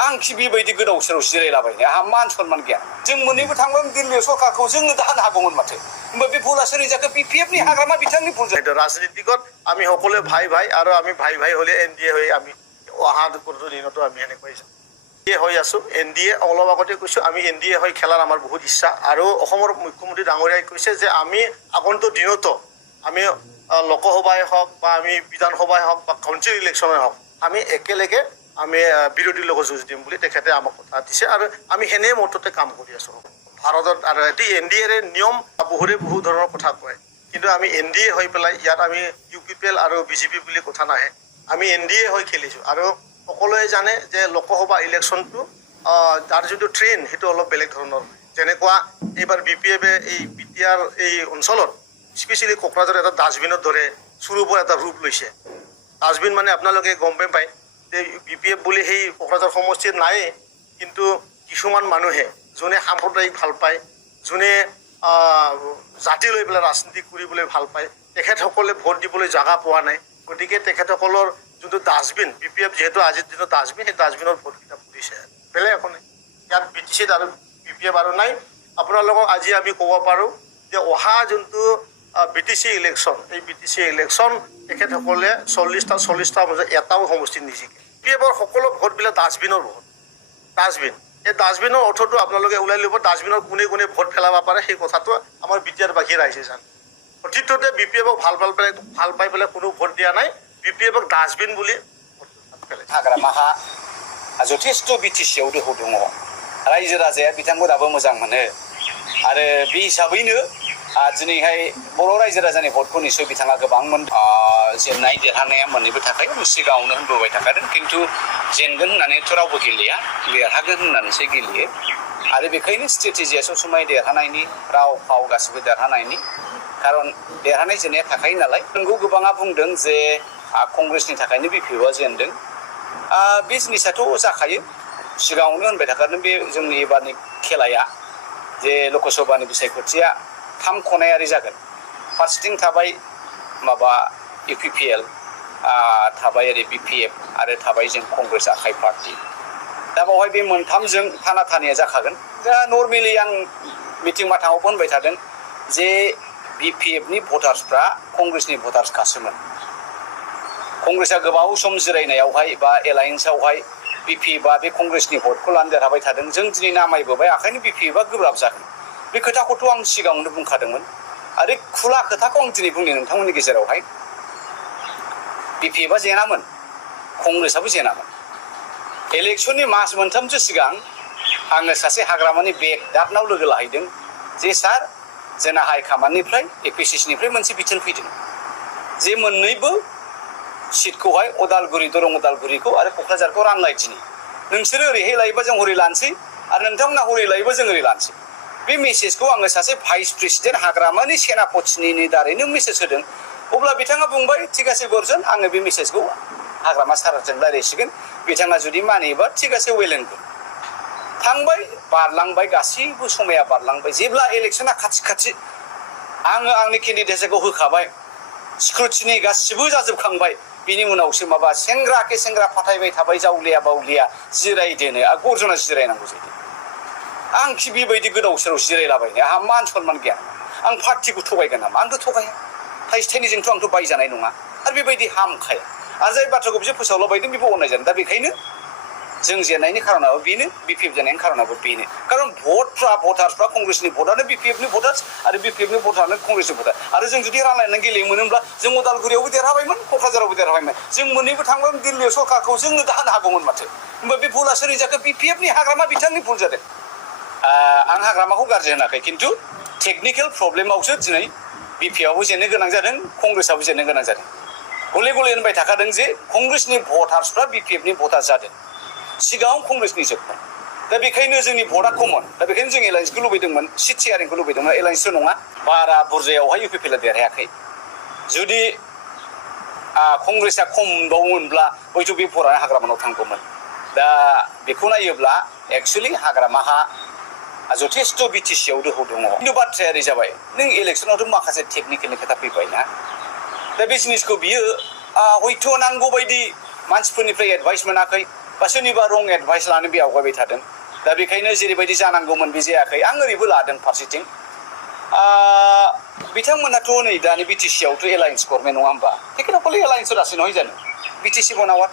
आं खि बेबायदि गोदाव सोराव जिरायलाबायनो आंहा मान सनमान गैया जों मोननैबो थांबा दिल्ली सरकारखौ जोंनो दाहोनो हागौमोन माथो होमबा बे भुला सोरै जाखो बिपिएफनि हाग्रामा बिथांनि भुल जादों ৰাজনীতিকত আমি সকলোৱে ভাই ভাই আৰু আমি ভাই ভাই হ'লে এনডিএ হৈ আমি অহা দিনতো আমি এনেকৈ হৈ আছো এনডিএ অলপ আগতে কৈছোঁ আমি এনডিএ হৈ খেলাৰ আমাৰ বহুত ইচ্ছা আৰু অসমৰ মুখ্যমন্ত্ৰী ডাঙৰীয়াই কৈছে যে আমি আগন্তুক দিনতো আমি লোকসভাই হওক বা আমি বিধানসভাই হওক বা কাউন্সিল ইলেকশ্যনে হওক আমি একেলগে আমি বিৰোধীৰ লগত যুঁজ দিম বুলি তেখেতে আমাক কথা দিছে আৰু আমি সেনে মততে কাম কৰি আছোঁ ভাৰতত আৰু এটি এনডিএৰ নিয়ম বহুতে বহু ধৰণৰ কথা কয় কিন্তু আমি এনডিএ হৈ পেলাই ইয়াত আমি ইউপিপিএল আৰু বিজেপি বুলি কথা নাহে আমি এনডিএ হৈ খেলিছোঁ আৰু সকলোৱে জানে যে লোকসভা ইলেকশ্যনটো তাৰ যিটো ট্ৰেইন সেইটো অলপ বেলেগ ধৰণৰ যেনেকুৱা এইবাৰ বিপিএফে এই বিটিআৰ এই অঞ্চলত স্পেচিয়েলি কোকৰাঝাৰ এটা ডাষ্টবিনৰ দৰে চুৰুবৰ এটা ৰূপ লৈছে ডাষ্টবিন মানে আপোনালোকে গম পায় যে বিপিএফ বুলি সেই কোকৰাঝাৰ সমষ্টিত নায়েই কিন্তু কিছুমান মানুহে যোনে সাম্প্ৰদায়িক ভাল পায় যোনে জাতি লৈ পেলাই ৰাজনীতি কৰিবলৈ ভাল পায় তেখেতসকলে ভোট দিবলৈ জাগা পোৱা নাই গতিকে তেখেতসকলৰ যোনটো ডাষ্টবিন বিপিএফ যিহেতু আজিৰ দিনত ডাষ্টবিন সেই ডাষ্টবিনৰ ভোটকেইটা পৰিছে বেলেগ একো নাই ইয়াত বিটিচিত আৰু বিপিএফ আৰু নাই আপোনালোকক আজি আমি ক'ব পাৰোঁ যে অহা যোনটো বিটিচি ইলেকশ্যন এই বিটিচি ইলেকশ্যন তেখেতসকলে 40টা মাজত এটাও সমষ্টি নিজিকে বিপিএফৰ সকলো ভোটবিলাক ডাষ্টবিনৰ ভোট ডাষ্টবিন এই ডাষ্টবিনৰ অৰ্থটো আপোনালোকে ওলাই ল'ব ডাষ্টবিনৰ কোনে কোনে ভোট পেলাব পাৰে সেই কথাটো আমাৰ বিটিআৰ বাকী ৰাইজে জানে অতীততে বিপিএফক ভাল পাই পেলাই কোনো ভোট দিয়া নাই বিপিএফক ডাষ্টবিন বুলি हाग्रामाहा जथेस्थ' बिटिसिआव दोहौ दङ रायजो राजाया बिथांमोनाबो मोजां मोनो आरो बे हिसाबैनो दिनैहाय बर' रायजो राजानि भटखौ निस्सय बिथाङा गोबां जेननाय देरहानाया मोननैबो थाखाय सिगाङावनो होनबोबाय थाखादों खिन्थु जेनगोन होननानैथ' रावबो गेलेया देरहागोन होननानैसो गेलेयो आरो बेखायनो स्ट्रेटेजिया सब समाय देरहानायनि राव फाव गासिबो देरहानायनि खारन देरहानाय जेननाया थाखायो नालाय नोंगौ गोबाङा बुंदों जे कंग्रेसनि थाखायनो बिपिएफआ जेनदों बे जिनिसाथ' जाखायो सिगाङावनो होनबाय थाखादों बे जोंनि एबारनि खेलाया जे लकसभानि बिसायख'थिया 3 खनायारि जागोन फारसेथिं थाबाय माबा इउपिपिएल थाबाय ओरै बिपिएफ आरो थाबाय जों कंग्रेस आखाइ पार्टी दा बावहाय बे मोनथामजों थानाया जाखागोन दा नर्मेलि आं मिटिं माथाङावबो होनबाय थादों जे बिपिएफनि भटार्सफ्रा कंग्रेसनि भटार्सखासोमोन कंग्रेसआ गोबाव सम जिरायनायावहाय बा एलायन्सआवहाय बिपिएफआ बे कंग्रेसनि भटखौ लानो देरहाबाय थादों जों दिनै नामायबोबाय ओंखायनो बिपिएफआ गोब्राब जागोन बे खोथाखौथ' आं सिगाङावनो बुंखादोंमोन आरो खुला खोथाखौ आं दिनै बुंनि नोंथांमोननि गेजेरावहाय बिपिएफआ जेनामोन कंग्रेसआबो जेनामोन इलेक्शननि मास मोनथामसो सिगां आङो सासे हाग्रामानि बेगदारनाव लोगो लाहैदों जे सार जोंना हाइकामान्डनिफ्राय एपिसिसिनिफ्राय मोनसे बिथोन फैदों जे मोननैबो सिटखौहाय उदालगुरि दरं उदालगुरिखौ आरो क'क्राझारखौ रानलाय दिनै नोंसोरो ओरैहाय लायोबा जों हरै लानोसै आरो नोंथांमोना हरै लायोबा जों ओरै लानोसै बे मेसेजखौ आङो सासे भाइस प्रेसिडेन्ट हाग्रामानि सेनापतिनि दारैनो मेसेज होदों अब्ला बिथाङा बुंबाय थिग आसे गरजन आङो बे मेसेजखौ हाग्रामा सारजों रायज्लायसिगोन बिथाङा जुदि मानियोबा थिग आसे वेल एन्ड गुड थांबाय बारलांबाय गासैबो समाया बारलांबाय जेब्ला इलेक्शना खाथि आङो आंनि केन्डिडेटखौ होखाबाय स्क्रुटिनि गासिबो जाजोबखांबाय बिनि उनावसो माबा सेंग्रा फाथायबाय थाबाय जावलिया बावलिया जिरायदोनो आरो गरजना जिरायनांगौ जायो आं खि बेबायदि गोदाव सोराव जिरायलाबायनो आंहा मान सनमान गैया आं पार्टिखौ थगायगोन नामा आंथ' थगाया थाइसे थाइनैजोंथ' आंथ' बायजानाय नङा आरो बेबायदि हामखाया आरो जाय बाथ्राखौ बिसोर फोसावलाबायदों बेबो अननाय जादों दा बेखायनो जों जेननायनि खारनाबो बेनो बिपिएफ जेननायनि खारनाबो बेनो खारन भटार्सफ्रा कंग्रेसनि भटारनो बिपिएफनि भटार्स आरो बिपिएफनि भटारनो कंग्रेसनि भटार आरो जों जुदि रानलायनानै गेलेयोमोनब्ला जों उदालगुरियावबो देरहाबायमोन क'क्राझारावबो देरहाबायमोन जों मोननैबो थांबा दिल्ली सरकारखौ जोंनो दाहोनो हागौमोन माथो होमबा बे भुला सोरै जाखो बिपिएफनि हाग्रामा बिथांनि भुल जादों आं हाग्रामाखौ गाज्रि होनाखै खिन्थु टेकनिकेल प्रब्लेमावसो दिनै बिपिएफआबो जेननो गोनां जादों कंग्रेसआबो जेननो गोनां जादों गले गले होनबाय थाखादों जे कंग्रेसनि भटार्सफ्रा बिपिएफनि भटार जादों सिगाङाव कंग्रेसनि जोबमोन दा बेखायनो जोंनि भटआ कमन दा बेखायनो जों एलायन्सखौ लुबैदोंमोन सिट शेयारिंखौ लुबैदोंमोन एलायन्सथ' नङा बारा बुरजायावहाय इउपिपिएलआ देरहायाखै जुदि कंग्रेसआ खम मोनबावोमोनब्ला हयथ' बे भटआ हाग्रामानाव थांगौमोन दा बेखौ नायोब्ला एक्सुवेलि हाग्रामाहा जथेस्थ' बिटिसिआव दोहौ दङ खिन्थु बाथ्राया ओरै जाबाय नों इलेक्सनावथ' माखासे टेकनिकेलनि खोथा फैबायना दा बे जिनिसखौ बियो हयथ' नांगौ बायदि मानसिफोरनिफ्राय एडभाइस मोनाखै बा सोरनिबा रं एडभाइस लानो बे आवगायबाय थादों दा बेखायनो जेरैबायदि जानांगौमोन बे जायाखै आं ओरैबो लादों फारसेथिं बिथांमोनाथ' नै दानि बिटिसि आवथ' एलायन्स गभर्नमेन्ट नङा होमबा टेक्निकलि एलायन्स रासि नहय जानो बिटिसि बनावा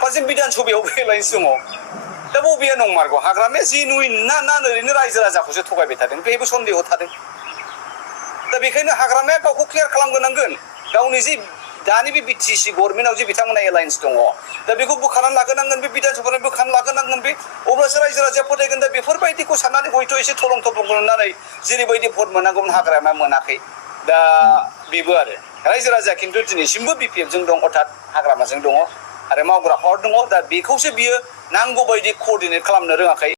बा जों बिधान सभायावबो एलायन्स दङ दा बबेया नंमारगौ हाग्रामाया जेनुइन ना ओरैनो रायजो राजाखौसो थगायबाय थादों बेहायबो सन्देह थादों दा बेखायनो हाग्रामाया गावखौ क्लियार खालामग्रोनांगोन गावनि जे दानि बे बिटिसि गभर्नमेन्टआव जे बिथांमोना एलायन्स दङ दा बेखौ बोखारनानै लाग्रोनांगोन बे बिधान सभानिफ्राय बोखारनानै लाग्रोनांगोन बे अब्लासो रायजो राजाया फोथायगोन दा बेफोरबायदिखौ साननानै हयथ' एसे थलं थलं खालामनानै जेरैबायदि भट मोननांगौमोन हाग्रामाया मोनाखै दा बेबो आरो रायजो राजाया खिन्थु दिनैसिमबो बिपिएफजों दं अर्थात हाग्रामाजों दङ आरो मावग्रा पावार दङ दा बेखौसो बियो नांगौ बायदि क'र्डिनेट खालामनो रोङाखै